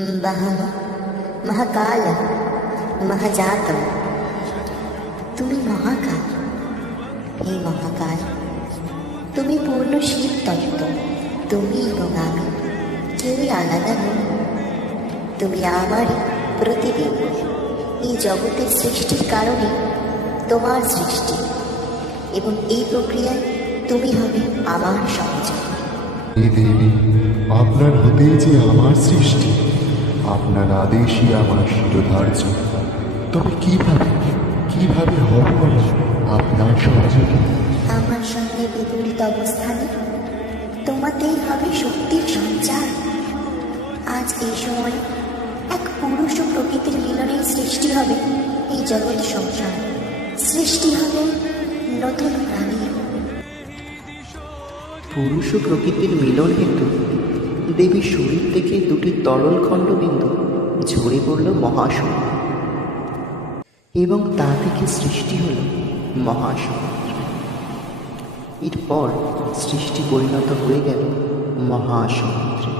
वहं महाकाल महाजातम। তুমি মহাকাল, হে মহাকাল, তুমি পূর্ণ শিব তত্ত্ব। তুমি এবং আমি কেউই আলাদা নই। তুমি আমারই প্রতিবিম্ব। এই জগতের সৃষ্টির কারণে তোমার সৃষ্টি, এবং এই প্রক্রিয়ায় তুমি হবে আমার সহযোগী। হে দেবী, আপনার হতেই যে আমার সৃষ্টি, আপনার আদেশই আমার শিরোধার্য। তবে কিভাবে হব আমি আপনার সহযোগী? আমার সঙ্গে বিপরীত অবস্থানে তোমাতেই হবে শক্তির সঞ্চার। আজ এই সময় এক পুরুষ ও প্রকৃতির মিলনের সৃষ্টি হবে এই জগৎ সংসার। সৃষ্টি হবে নতুন প্রাণী। পুরুষ ও প্রকৃতির মিলন হেতু দেবীর শরীর থেকে দুটি তরল খণ্ডবিন্দু ঝরে পড়ল মহাসমুদ্র, এবং তা থেকে সৃষ্টি হল মহাসমুদ্র। এরপর সৃষ্টি পরিণত হয়ে গেল মহাসমুদ্রে।